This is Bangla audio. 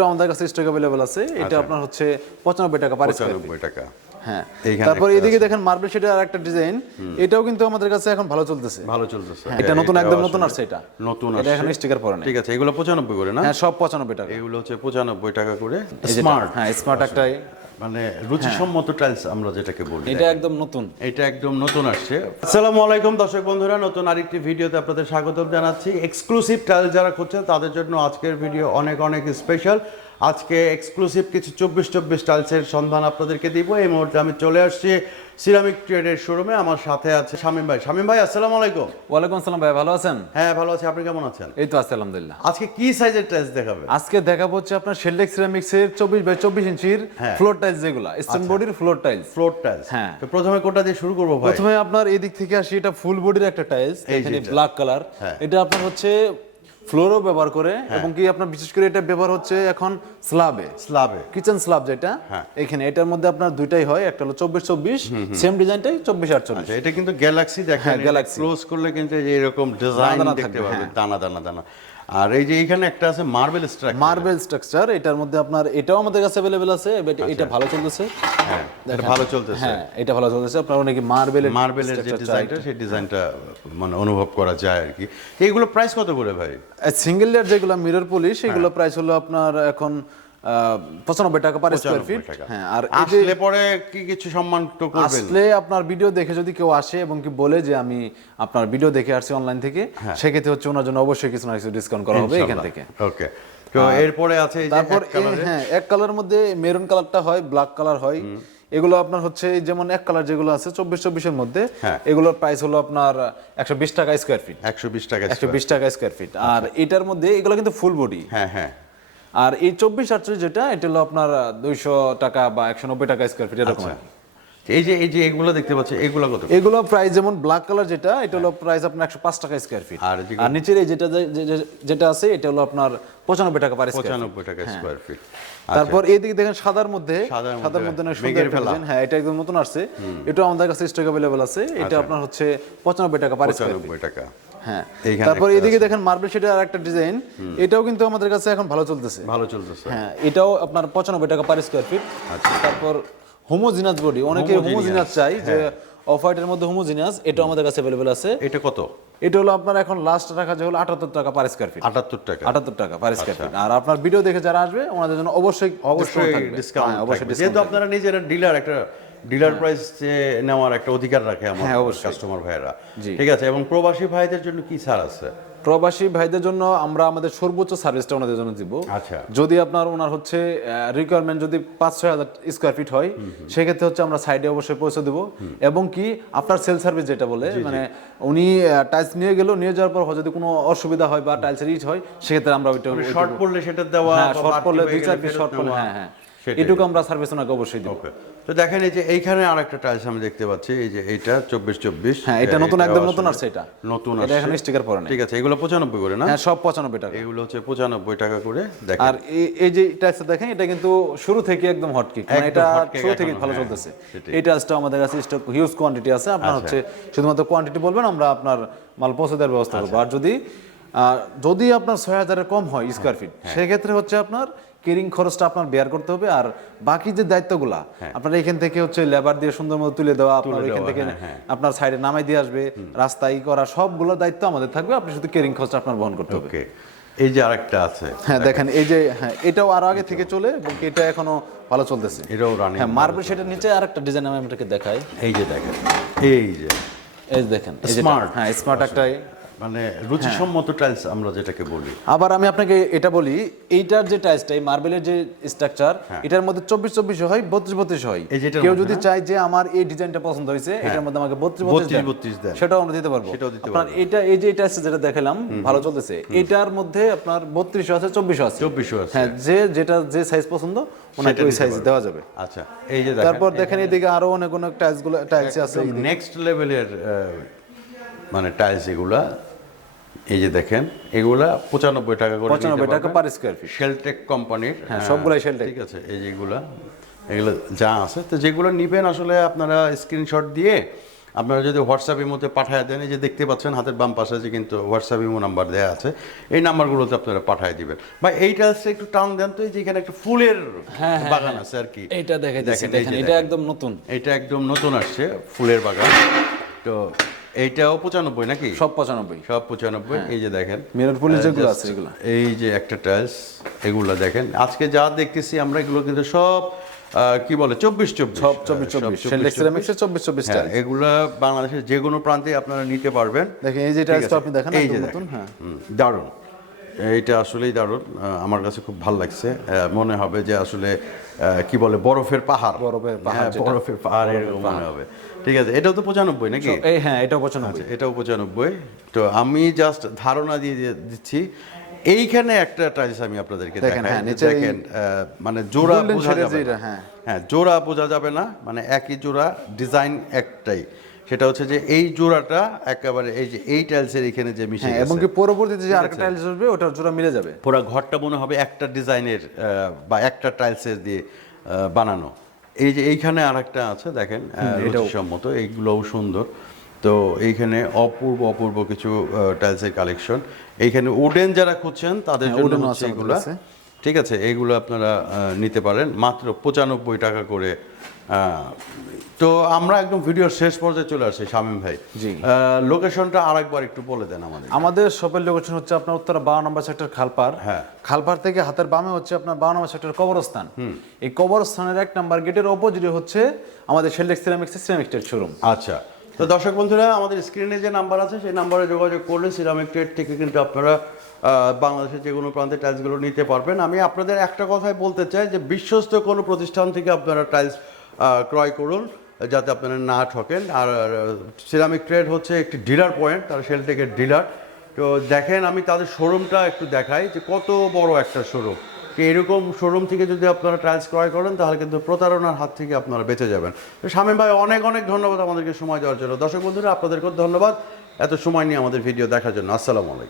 এটা আমাদের কাছে স্টক অ্যাভেলেবল আছে। এটা আপনার হচ্ছে পঁচানব্বই টাকা পার স্কয়ার পঁচানব্বই টাকা। হ্যাঁ। তারপর এদিকে দেখেন মার্বেল শেডের আর একটা ডিজাইন এটাও কিন্তু আমাদের কাছে এখন ভালো চলতেছে। ভালো চলতেছে। হ্যাঁ, এটা নতুন একদম নতুন আসছে এটা। নতুন এটা এখন স্টিকার পরে ঠিক আছে এগুলো পঁচানব্বই করে না? হ্যাঁ সব পঁচানব্বই টাকা। এগুলো হচ্ছে পঁচানব্বই টাকা করে। স্মার্ট হ্যাঁ স্মার্ট একটাই মানে রুচিসম্মত টাইলস আমরা যেটাকে বলি। এটা একদম নতুন। এটা একদম নতুন আসছে। আসসালামু আলাইকুম দর্শক বন্ধুরা নতুন আরেকটি ভিডিওতে আপনাদের স্বাগতম জানাচ্ছি। এক্সক্লুসিভ টাইল যারা খুঁজছেন তাদের জন্য আজকের ভিডিও অনেক অনেক স্পেশাল আজকে এক্সক্লুসিভ কিছু চব্বিশ চব্বিশ টাইলসের সন্ধান আপনাদেরকে দিব। এই মুহূর্তে আমি চলে আসছি সিরামিক ট্রেডের শোরুমে আমার সাথে আছে শামীম ভাই। শামীম ভাই আসসালামু আলাইকুম। ওয়ালাইকুম আসসালাম ভাই ভালো আছেন? হ্যাঁ ভালো আছি। আপনি কেমন আছেন? এই তো আছে আলহামদুলিল্লাহ। আজকে কি সাইজের টাইলস দেখাবে আজকে দেখাবো হচ্ছে আপনার শেলডেক সিরামিক্স এর চব্বিশ বাই চব্বিশ ইঞ্চির হ্যাঁ। ফ্লোর টাইলস যেগুলা স্টোন বডির ফ্লোর টাইলস ফ্লোর টাইলস হ্যাঁ। তো প্রথমে কোটা দিয়ে শুরু করব ভাই? প্রথমে আপনার এই দিক থেকে আসি এটা ফুল বডির একটা টাইলস এখানে ব্ল্যাক কালার হ্যাঁ। এটা আপনার হচ্ছে ফ্লোরও ব্যবহার করে এবং কি আপনার বিশেষ করে এটা ব্যবহার হচ্ছে এখন স্ল্যাবে স্লাবে কিচেন স্ল্যাব যেটা হ্যাঁ। এখানে। এটার মধ্যে আপনার দুইটাই হয় একটা হলো চব্বিশ চব্বিশ সেম ডিজাইনটাই চব্বিশ আটচল্লিশ আচ্ছা এটা কিন্তু গ্যালাক্সি দেখেন গ্যালাক্সি ক্লোজ করলে কিন্তু এরকম ডিজাইন দেখতে পাবেন। হ্যাঁ। দানা দানা দানা। আর এই যে এখানে একটা আছে মার্বেল স্ট্রাকচার মার্বেল স্ট্রাকচার এটার মধ্যে আপনার এটাও আমাদের কাছে अवेलेबल আছে বাট এটা ভালো চলতেছে। হ্যাঁ এটা ভালো চলতেছে। হ্যাঁ এটা ভালো চলতেছে। আপনার অনেকে মার্বেলের মার্বেলের যে ডিজাইনটা সেই ডিজাইনটা মানে অনুভব করা যায় আর কি। এইগুলো প্রাইস কত করে ভাই? সিঙ্গেল লেয়ার যেগুলো মিরর পলিশ এগুলো হ্যাঁ। প্রাইস হলো আপনার এখন পঁচানব্বই টাকা পার স্কোয়ার ফিট হ্যাঁ আর আসলে পরে কি কিছু সম্মান তো করবেন? আসলে আপনার ভিডিও দেখে যদি কেউ আসে এবং কি বলে যে আমি আপনার ভিডিও দেখে আসছি অনলাইন থেকে হ্যাঁ। সেক্ষেত্রে হচ্ছে ওনার জন্য অবশ্যই কিছু না কিছু ডিসকাউন্ট করা হবে এখান থেকে। ওকে তো এরপরে আছে তারপর এক হ্যাঁ এক কালার মধ্যে মেরুন কালারটা হয় ব্ল্যাক কালার হয়। এগুলো আপনার হচ্ছে যেমন এক কালার যেগুলো আছে চব্বিশ চব্বিশের মধ্যে হ্যাঁ। এগুলোর প্রাইস হলো আপনার একশো বিশ টাকা স্কোয়ার ফিট একশো বিশ টাকা একশো বিশ টাকা স্কোয়ার ফিট আর এটার মধ্যে এগুলো কিন্তু ফুল বডি হ্যাঁ হ্যাঁ। আর এই চব্বিশ আটচল্লিশ যেটা এটা হলো আপনার দুইশো টাকা বা একশো নব্বই টাকা স্কোয়ার ফিট এরকম আচ্ছা। এই যে এই যে এগুলো দেখতে পাচ্ছি এগুলো কত? এগুলো প্রাইস যেমন ব্ল্যাক কালার যেটা এটা হলো প্রাইস আপনার একশো পাঁচ টাকা স্কোয়ার ফিট আর আর নিচের এই যেটা যেটা আছে এটা হলো আপনার পঁচানব্বই টাকা পার স্কোয়ার পঁচানব্বই টাকা স্কোয়ার ফিট তারপর এইদিকে দেখেন সাদার মধ্যে সাদার মধ্যে অনেক সুন্দর। হ্যাঁ এটা একদম নতুন আসছে। এটা আমাদের কাছে স্টক অ্যাভেলেবল আছে। এটা আচ্ছা। আপনার হচ্ছে পঁচানব্বই টাকা পার স্কোয়ার ফিট টাকা। হ্যাঁ। তারপর এদিকে দেখেন মার্বেল শেডের আর একটা ডিজাইন এটাও কিন্তু আমাদের কাছে এখন ভালো চলতেছে। ভালো চলতেছে। হ্যাঁ এটাও আপনার পঁচানব্বই টাকা পার স্কোয়ার ফিট। তারপর হোমোজিনাস বডি অনেকে হোমোজিনাস চাই যে হ্যাঁ। অফ হোয়াইটের মধ্যে হোমোজিনাস এটাও আমাদের কাছে আছে। এটা কত? এটা হলো আপনার এখন লাস্ট রাখা যে হলো আটাত্তর টাকা পার স্কোয়ার ফিট আটাত্তর টাকা। আটাত্তর টাকা পার স্কোয়ার ফিট আর আপনার ভিডিও দেখে যারা আসবে ওনাদের জন্য অবশ্যই অবশ্যই ডিসকাউন্ট হ্যাঁ, অবশ্যই যেহেতু আপনারা নিজেরা ডিলার একটা ডিলার প্রাইস নেওয়ার একটা অধিকার রাখে আমার হ্যাঁ, কাস্টমার ভাইয়েরা। ঠিক আছে? এবং প্রবাসী ভাইদের জন্য কি ছাড় আছে? প্রবাসী ভাইদের জন্য আমরা আমাদের সর্বোচ্চ সার্ভিসটা ওনাদের জন্য দিব। আচ্ছা। যদি আপনার ওনার হচ্ছে রিকোয়ারমেন্ট যদি পাঁচ ছয় হাজার স্কোয়ার ফিট হয় সেক্ষেত্রে হচ্ছে আমরা সাইডে অবশ্যই পৌঁছে দেবো। এবং কি আপনার সেল সার্ভিস যেটা বলে মানে উনি টাইলস নিয়ে গেলেও নিয়ে যাওয়ার পর যদি কোনো অসুবিধা হয় বা টাইলস রিচ হয় সেক্ষেত্রে আমরা ওইটা শর্ট পড়লে সেটা দেওয়া হ্যাঁ শর্ট পড়লে দুই চার গেলে ফেরত শর্ট পড়লে হ্যাঁ হ্যাঁ। এটুকু আমরা সার্ভিস ওনাকে অবশ্যই দিব. তো দেখেন এই যে এইখানে আর একটা টাইলস আমি দেখতে পাচ্ছি এই যে এইটা চব্বিশ চব্বিশ হ্যাঁ এটা নতুন একদম নতুন আসছে এটা। নতুন এটা এখন স্টিকার পরে ঠিক আছে এগুলো পঁচানব্বই করে না? হ্যাঁ সব পঁচানব্বই টাকা। এগুলো হচ্ছে পঁচানব্বই টাকা করে দেখেন। আর এই- যে টাইলসটা দেখেন এটা কিন্তু শুরু থেকে একদম হটকেক মানে এটা শুরু থেকে ভালো হ্যাঁ, চলতেছে। এই টাইলসটা আমাদের কাছে স্টক হিউজ কোয়ান্টিটি আছে। আপনার আচ্ছা। হচ্ছে শুধুমাত্র কোয়ান্টিটি বলবেন আমরা আপনার মাল পৌঁছে দেওয়ার ব্যবস্থা করব। আর যদি যদি আপনার ছয় হাজারের কম হয় স্কোয়ার ফিট হ্যাঁ। সেক্ষেত্রে হচ্ছে আপনার কেরিং খরচটা আপনার বেয়ার করতে হবে আর বাকি যে দায়িত্বগুলা আপনার এখান থেকে হচ্ছে লেবার দিয়ে সুন্দর মতো তুলে দেওয়া আপনার এখান থেকে হ্যাঁ, হ্যাঁ। আপনার সাইডে নামাই দিয়ে আসবে রাস্তায় করা সবগুলো দায়িত্ব আমাদের থাকবে আপনি শুধু কেরিং খরচটা আপনার বহন করতে হবে। এই যে আরেকটা আছে হ্যাঁ দেখেন। এই যে হ্যাঁ এটাও আরও আগে থেকে চলে এবং এটা এখনও ভালো চলতেছে। এটাও রানিং হ্যাঁ মার্বেল সেটার নিচে আরেকটা ডিজাইন আমি আপনাকে দেখাই। এই যে দেখেন এই যে। এই দেখেন স্মার্ট হ্যাঁ স্মার্ট একটাই মানে রুচিসম্মত টাইলস আমরা যেটাকে বলি। আবার আমি আপনাকে এটা বলি এইটার যে টাইসটা এই মার্বেলের যে স্ট্রাকচার এটার মধ্যে চব্বিশ চব্বিশ হয় বত্রিশ বত্রিশ হয় হ্যাঁ। কেউ যদি চায় যে আমার এই ডিজাইনটা পছন্দ হয়েছে এটার মধ্যে আমাকে বত্রিশ 32 বত্রিশ দেন। সেটাও আমরা দিতে পারব। আপনার এটা এই যে এটা যেটা দেখালাম ভালো চলতেছে। এটার মধ্যে আপনার বত্রিশও আছে চব্বিশ আছে। চব্বিশ আছে। হ্যাঁ যে যেটা যে সাইজ পছন্দ ওনাকে ওই সাইজ দেওয়া যাবে। আচ্ছা এই যে তারপর দেখেন এদিকে আরও অনেক অনেক টাইলসগুলো টাইলস আছে নেক্সট লেভেলের মানে টাইলস এগুলা এই যে দেখেন এগুলা পঁচানব্বই টাকা করে পঁচানব্বই টাকা পার স্কোয়ার ফিট শেলটেক কোম্পানির হ্যাঁ, সবগুলাই Shelltech। ঠিক আছে এই যেগুলা এগুলো যা আছে তো যেগুলো নিবেন আসলে আপনারা স্ক্রিনশট দিয়ে আপনারা যদি হোয়াটসঅ্যাপ ইমোতে পাঠায় দেন এই যে দেখতে পাচ্ছেন হাতের বাম পাশে যে কিন্তু হোয়াটসঅ্যাপ ইমো নাম্বার দেওয়া আছে এই নাম্বারগুলোতে আপনারা পাঠায় দিবেন। বা এই টাইলসটা একটু টান দেন তো এই যে এখানে একটা ফুলের হ্যাঁ, হ্যাঁ, বাগান আছে আর কি। এইটা দেখাইতেছি দেখেন, এটা একদম নতুন। এটা একদম নতুন আসছে ফুলের বাগান। তো এইটাও পঁচানব্বই নাকি? সব পঁচানব্বই। সব পঁচানব্বই। এই যে দেখেন মিরর পুলিশ যেগুলো আছে এগুলো। এই যে একটা টাইলস এগুলো দেখেন। আজকে যা দেখতেছি আমরা এগুলো কিন্তু সব আহ, কি বলে চব্বিশ চব্বিশ। সব চব্বিশ চব্বিশ। চব্বিশ চব্বিশ। হ্যাঁ এগুলা বাংলাদেশের যে কোনো প্রান্তে আপনারা নিতে পারবেন। দেখেন এই যে টাইলস টাইলসটা আপনি দেখেন এই যে দেখেন। নতুন হ্যাঁ দারুণ। এইটা আসলেই দারুণ। আমার কাছে খুব ভালো লাগছে। মনে হবে যে আসলে কি বলে বরফের পাহাড়। বরফের পাহাড় হ্যাঁ, বরফের পাহাড় এরকম মনে হবে। ঠিক আছে এটাও তো পঁচানব্বই নাকি? এই হ্যাঁ এটাও পঁচানব্বই। আচ্ছা এটাও পঁচানব্বই। তো আমি জাস্ট ধারণা দিয়ে দিচ্ছি এইখানে একটা টাইলস আমি আপনাদেরকে দেখেন, হ্যাঁ, দেখেন মানে জোড়া বোঝা যাবে হ্যাঁ। হ্যাঁ জোড়া বোঝা যাবে না মানে একই জোড়া ডিজাইন একটাই। সেটা হচ্ছে যে এই জোড়াটা একেবারে এই যে এই টাইলসের এখানে যে মিশে হ্যাঁ এবং কি পরবর্তীতে যে আরেকটা টাইলস আসবে ওটার জোড়া মিলে যাবে? পুরো ঘরটা মনে হবে একটা ডিজাইনের বা একটা টাইলসের দিয়ে বানানো। এই যে এইখানে আরেকটা আছে দেখেন সম্মত এইগুলোও সুন্দর। তো এইখানে অপূর্ব অপূর্ব কিছু টাইলসের কালেকশন এইখানে উডেন যারা খুঁজছেন তাদের হ্যাঁ, জন্য হচ্ছে এগুলা। ঠিক আছে এইগুলো আপনারা নিতে পারেন। মাত্র পঁচানব্বই টাকা করে তো আমরা একদম ভিডিওর শেষ পর্যায়ে চলে আসছি শামীম ভাই। জি। লোকেশনটা আরেকবার একটু বলে দেন আমাদের। আমাদের শপের লোকেশন হচ্ছে আপনার উত্তরা বারো নম্বর সেক্টর খালপার হ্যাঁ। খালপার থেকে হাতের বামে হচ্ছে আপনার বারো নম্বর সেক্টর কবরস্থান। এই কবরস্থানের এক নাম্বার গেটের অপোজিটে হচ্ছে আমাদের শেলডেক্স সিরামিক্স সিরামিক্সের শোরুম। আচ্ছা। তো দর্শক বন্ধুরা আমাদের স্ক্রিনে যে নাম্বার আছে সেই নাম্বারে যোগাযোগ করলে সিরামিক ট্রেড থেকে কিন্তু আপনারা বাংলাদেশের যে কোনো প্রান্তে টাইলসগুলো নিতে পারবেন। আমি আপনাদের একটা কথাই বলতে চাই যে, বিশ্বস্ত কোনো প্রতিষ্ঠান থেকে আপনারা টাইলস ক্রয় করুন, যাতে আপনারা না ঠকেন। আর সিরামিক ট্রেড হচ্ছে একটি ডিলার পয়েন্ট তার সেলটেকের ডিলার তো দেখেন, আমি তাদের শোরুমটা একটু দেখাই যে, কত বড় একটা শোরুম এরকম শোরুম থেকে যদি আপনারা টাইলস ক্রয় করেন, তাহলে কিন্তু প্রতারণার হাত থেকে আপনারা বেঁচে যাবেন। তো শামীম ভাই, অনেক অনেক ধন্যবাদ আমাদেরকে সময় দেওয়ার জন্য। দর্শক বন্ধুরা, আপনাদেরকেও ধন্যবাদ এত সময় নিয়ে আমাদের ভিডিও দেখার জন্য। আসসালামু আলাইকুম।